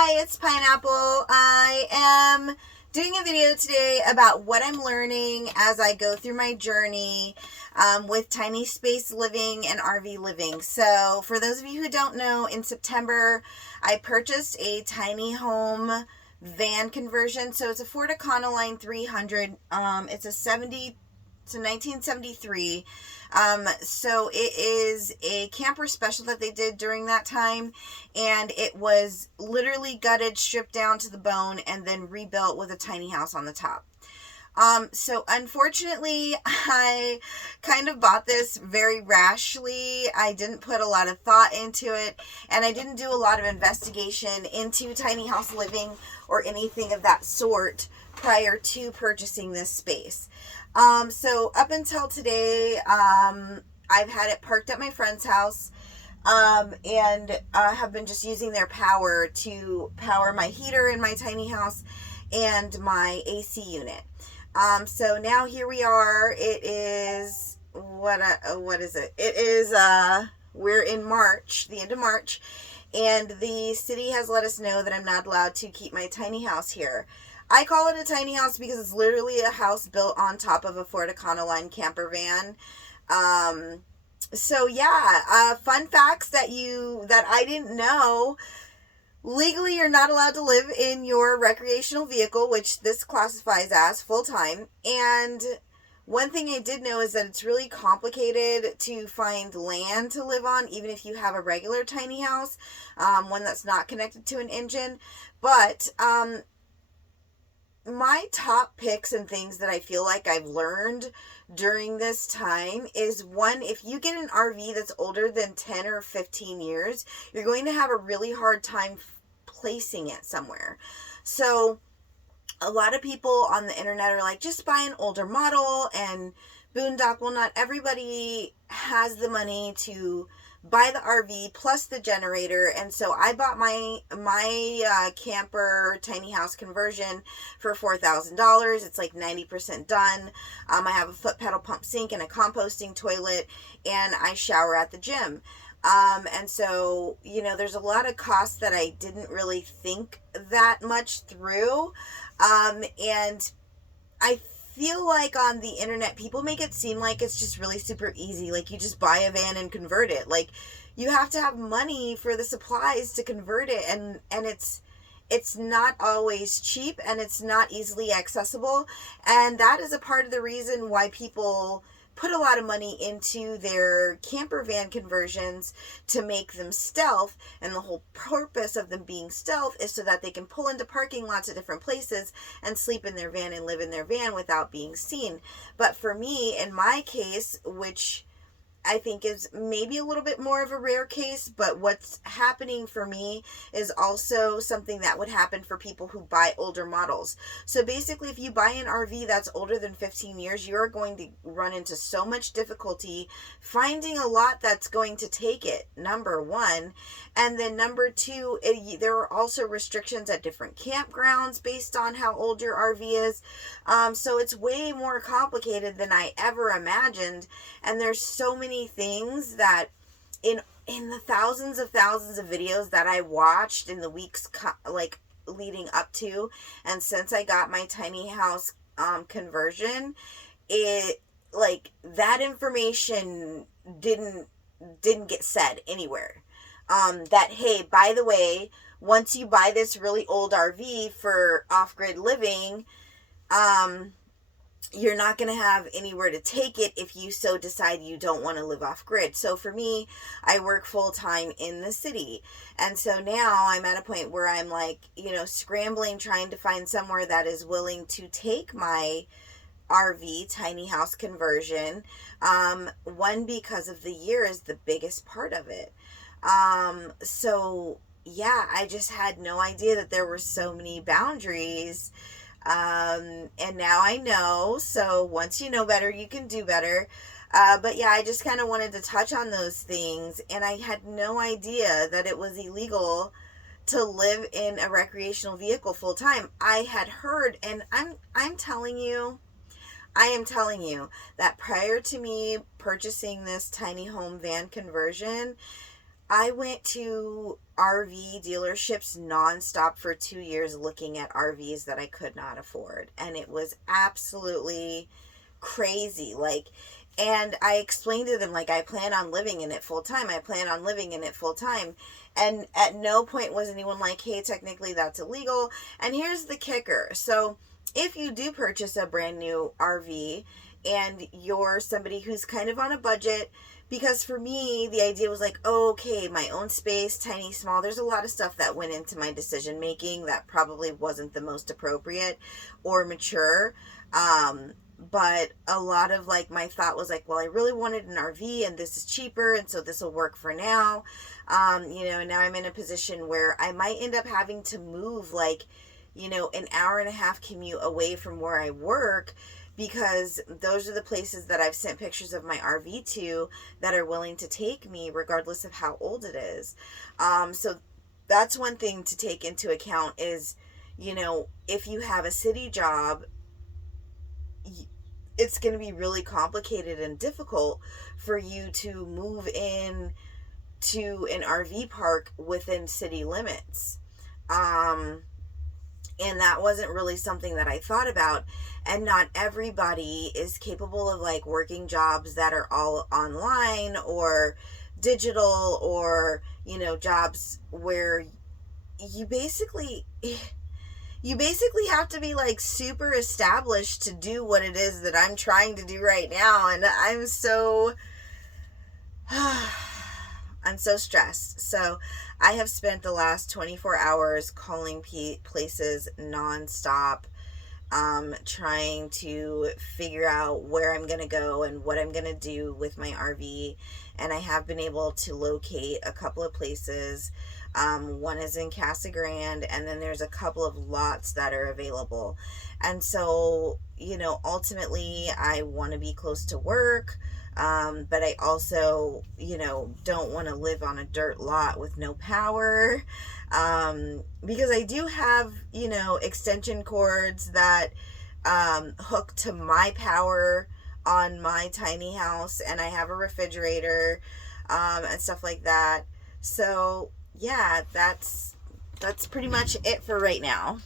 Hi, it's Pineapple. I am doing a video today about what I'm learning as I go through my journey with tiny space living and RV living. So for those of you who don't know, in September, I purchased a tiny home van conversion. So it's a Ford Econoline 300. It's a 1973. So it is a camper special that they did during that time, and it was literally gutted, stripped down to the bone, and then rebuilt with a tiny house on the top. So unfortunately, I kind of bought this very rashly. I didn't put a lot of thought into it, and I didn't do a lot of investigation into tiny house living or anything of that sort prior to purchasing this space. So up until today, I've had it parked at my friend's house, and have been just using their power to power my heater in my tiny house and my AC unit. So now here we are. It is, what is it? It is, we're in March, the end of March, and the city has let us know that I'm not allowed to keep my tiny house here. I call it a tiny house because it's literally a house built on top of a Ford Econoline camper van. So yeah, fun facts that I didn't know. Legally, you're not allowed to live in your recreational vehicle, which this classifies as full-time. And one thing I did know is that it's really complicated to find land to live on, even if you have a regular tiny house, one that's not connected to an engine. But my top picks and things that I feel like I've learned during this time is, one, if you get an RV that's older than 10 or 15 years, you're going to have a really hard time placing it somewhere. So a lot of people on the internet are like, just buy an older model and boondock. Well, not everybody has the money to buy the RV plus the generator, and so I bought my camper tiny house conversion for $4,000. It's like 90% done. I have a foot pedal pump sink and a composting toilet, and I shower at the gym. And so, there's a lot of costs that I didn't really think that much through. And I feel like on the internet, people make it seem like it's just really super easy. Like, you just buy a van and convert it. Like, you have to have money for the supplies to convert it. And it's not always cheap, and it's not easily accessible. And that is a part of the reason why people put a lot of money into their camper van conversions to make them stealth, and the whole purpose of them being stealth is so that they can pull into parking lots of different places and sleep in their van and live in their van without being seen. But for me, in my case, which I think is maybe a little bit more of a rare case, but what's happening for me is also something that would happen for people who buy older models. So basically, if you buy an RV that's older than 15 years, you're going to run into so much difficulty finding a lot that's going to take it, number one. And then number two, there are also restrictions at different campgrounds based on how old your RV is. So it's way more complicated than I ever imagined. And there's so many things that in the thousands of videos that I watched in the weeks leading up to and since I got my tiny house conversion, it, like, that information didn't get said anywhere. That, hey, by the way, once you buy this really old RV for off-grid living, you're not going to have anywhere to take it if you so decide you don't want to live off grid. So for me, I work full time in the city. And so now I'm at a point where I'm like, scrambling, trying to find somewhere that is willing to take my RV tiny house conversion. One, because of the year is the biggest part of it. So yeah, I just had no idea that there were so many boundaries. And now I know. So once you know better, you can do better. But yeah, I just kind of wanted to touch on those things. And I had no idea that it was illegal to live in a recreational vehicle full time. I had heard, and I'm telling you, I am telling you that prior to me purchasing this tiny home van conversion, I went to RV dealerships nonstop for 2 years looking at RVs that I could not afford. And it was absolutely crazy. Like, and I explained to them, like, I plan on living in it full time. I plan on living in it full time. And at no point was anyone like, hey, technically that's illegal. And here's the kicker. So if you do purchase a brand new RV and you're somebody who's kind of on a budget, because for me, the idea was like, oh, okay, my own space, tiny, small. There's a lot of stuff that went into my decision making that probably wasn't the most appropriate or mature. But a lot of like my thought was like, well, I really wanted an RV and this is cheaper, and so this will work for now. Now I'm in a position where I might end up having to move like, an hour and a half commute away from where I work, because those are the places that I've sent pictures of my RV to that are willing to take me regardless of how old it is. So that's one thing to take into account is, if you have a city job, it's going to be really complicated and difficult for you to move in to an RV park within city limits. And that wasn't really something that I thought about. And not everybody is capable of like working jobs that are all online or digital, or, jobs where you basically have to be like super established to do what it is that I'm trying to do right now. And I'm so stressed. So I have spent the last 24 hours calling places nonstop, trying to figure out where I'm going to go and what I'm going to do with my RV. And I have been able to locate a couple of places. One is in Casa Grande, and then there's a couple of lots that are available. And so, ultimately I want to be close to work. But I also, don't want to live on a dirt lot with no power, because I do have, extension cords that hook to my power on my tiny house, and I have a refrigerator, and stuff like that. So yeah, that's pretty much it for right now.